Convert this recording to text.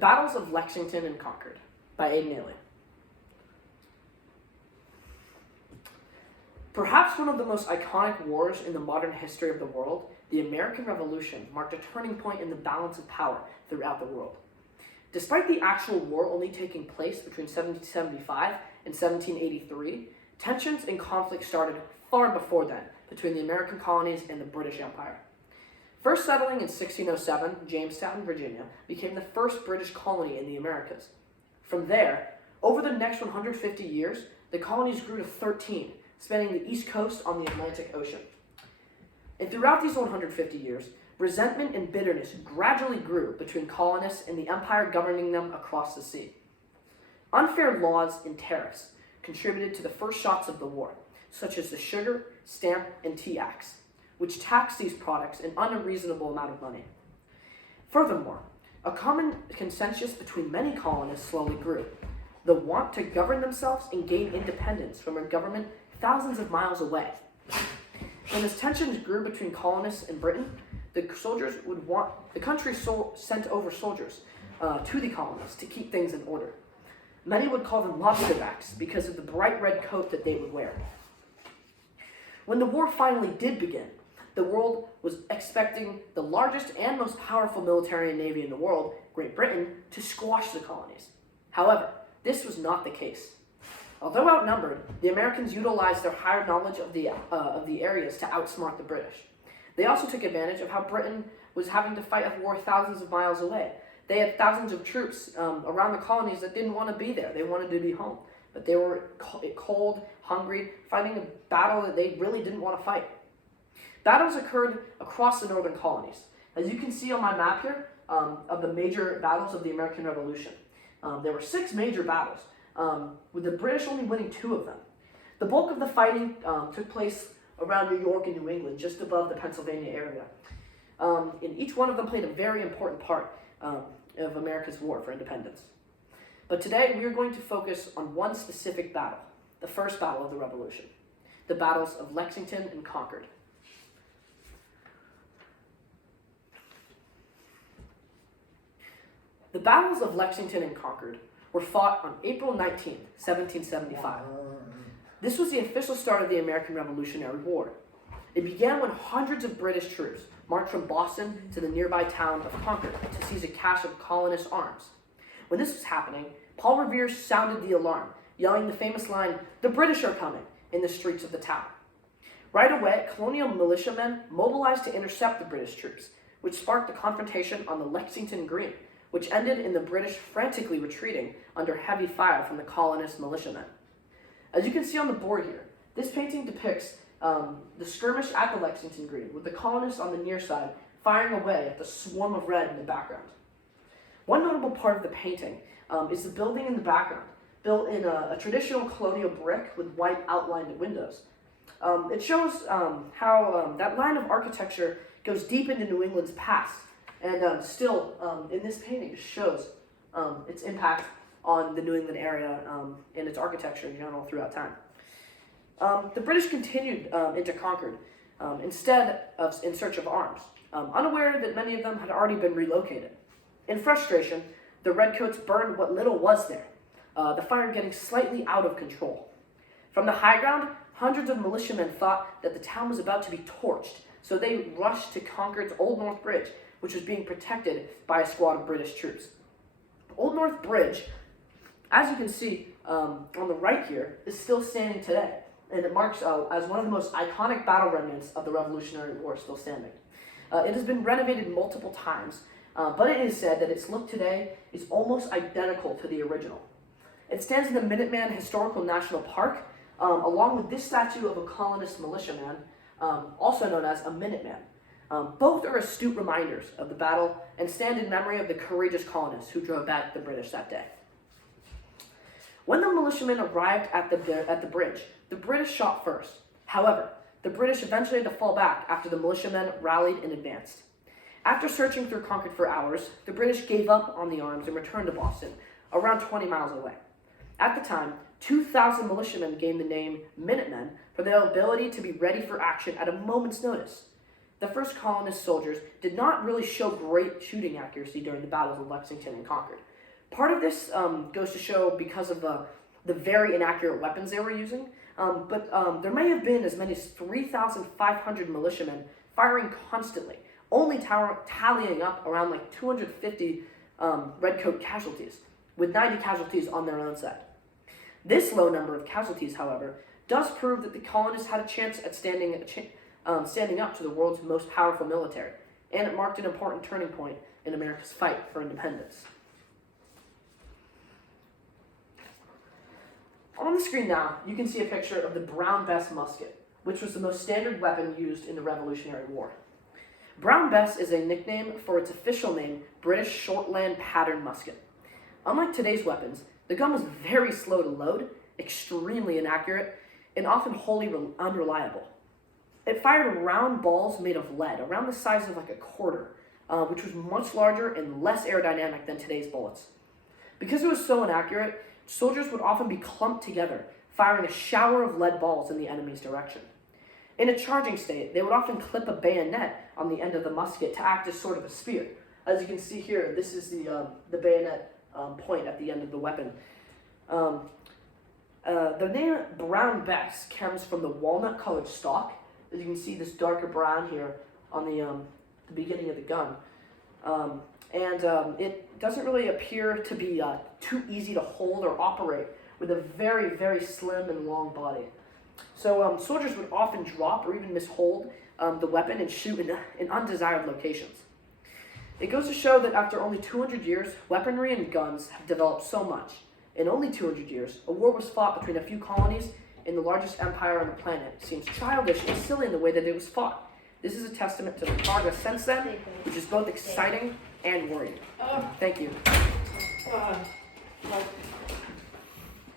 Battles of Lexington and Concord by Aiden Aley. Perhaps one of the most iconic wars in the modern history of the world, the American Revolution marked a turning point in the balance of power throughout the world. Despite the actual war only taking place between 1775 and 1783, tensions and conflict started far before then between the American colonies and the British Empire. First settling in 1607, Jamestown, Virginia, became the first British colony in the Americas. From there, over the next 150 years, the colonies grew to 13, spanning the east coast on the Atlantic Ocean. And throughout these 150 years, resentment and bitterness gradually grew between colonists and the empire governing them across the sea. Unfair laws and tariffs contributed to the first shots of the war, such as the Sugar, Stamp, and Tea Acts, which taxed these products an unreasonable amount of money. Furthermore, a common consensus between many colonists slowly grew: the want to govern themselves and gain independence from a government thousands of miles away. And as tensions grew between colonists and Britain, the country sent over soldiers to the colonists to keep things in order. Many would call them lobsterbacks because of the bright red coat that they would wear. When the war finally did begin, the world was expecting the largest and most powerful military and navy in the world, Great Britain, to squash the colonies. However, this was not the case. Although outnumbered, the Americans utilized their higher knowledge of the areas to outsmart the British. They also took advantage of how Britain was having to fight a war thousands of miles away. They had thousands of troops around the colonies that didn't want to be there. They wanted to be home. But they were cold, hungry, fighting a battle that they really didn't want to fight. Battles occurred across the northern colonies. As you can see on my map here, of the major battles of the American Revolution. There were 6 major battles, with the British only winning 2 of them. The bulk of the fighting took place around New York and New England, just above the Pennsylvania area. And each one of them played a very important part of America's war for independence. But today we are going to focus on one specific battle, the first battle of the Revolution, the battles of Lexington and Concord. The battles of Lexington and Concord were fought on April 19, 1775. This was the official start of the American Revolutionary War. It began when hundreds of British troops marched from Boston to the nearby town of Concord to seize a cache of colonist arms. When this was happening, Paul Revere sounded the alarm, yelling the famous line, "The British are coming," in the streets of the town. Right away, colonial militiamen mobilized to intercept the British troops, which sparked a confrontation on the Lexington Green, which ended in the British frantically retreating under heavy fire from the colonist militiamen. As you can see on the board here, this painting depicts the skirmish at the Lexington Green, with the colonists on the near side firing away at the swarm of red in the background. One notable part of the painting is the building in the background, built in a traditional colonial brick with white outlined windows. It shows how that line of architecture goes deep into New England's past, and still in this painting shows its impact on the New England area and its architecture in general throughout time. The British continued into Concord in search of arms, unaware that many of them had already been relocated. In frustration, the redcoats burned what little was there, the fire getting slightly out of control. From the high ground, hundreds of militiamen thought that the town was about to be torched, so they rushed to Concord's Old North Bridge, which was being protected by a squad of British troops. Old North Bridge, as you can see on the right here, is still standing today, and it marks as one of the most iconic battle remnants of the Revolutionary War still standing. It has been renovated multiple times, but it is said that its look today is almost identical to the original. It stands in the Minuteman Historical National Park, along with this statue of a colonist militiaman, also known as a Minuteman. Both are astute reminders of the battle and stand in memory of the courageous colonists who drove back the British that day. When the militiamen arrived at the bridge, the British shot first. However, the British eventually had to fall back after the militiamen rallied and advanced. After searching through Concord for hours, the British gave up on the arms and returned to Boston, around 20 miles away. At the time, 2,000 militiamen gained the name Minutemen for their ability to be ready for action at a moment's notice. The first colonist soldiers did not really show great shooting accuracy during the battles of Lexington and Concord, Part of this goes to show because of the very inaccurate weapons they were using, but there may have been as many as 3,500 militiamen firing constantly, only tallying up around like 250 redcoat casualties, with 90 casualties on their own side. This low number of casualties, however, does prove that the colonists had a chance at standing up to the world's most powerful military, and it marked an important turning point in America's fight for independence. On the screen now, you can see a picture of the Brown Bess musket, which was the most standard weapon used in the Revolutionary War. Brown Bess is a nickname for its official name, British Shortland Pattern Musket. Unlike today's weapons, the gun was very slow to load, extremely inaccurate, and often wholly unreliable. It fired round balls made of lead, around the size of like a quarter, which was much larger and less aerodynamic than today's bullets. Because it was so inaccurate, soldiers would often be clumped together, firing a shower of lead balls in the enemy's direction. In a charging state, they would often clip a bayonet on the end of the musket to act as sort of a spear. As you can see here, this is the bayonet point at the end of the weapon. The name Brown Bess comes from the walnut-colored stock. As you can see, this darker brown here on the beginning of the gun. It doesn't really appear to be too easy to hold or operate with a very, very slim and long body. So soldiers would often drop or even mishold the weapon and shoot in undesired locations. It goes to show that after only 200 years, weaponry and guns have developed so much. In only 200 years, a war was fought between a few colonies in the largest empire on the planet. It seems childish and silly in the way that it was fought. This is a testament to the progress since then, which is both exciting and worrying. Thank you.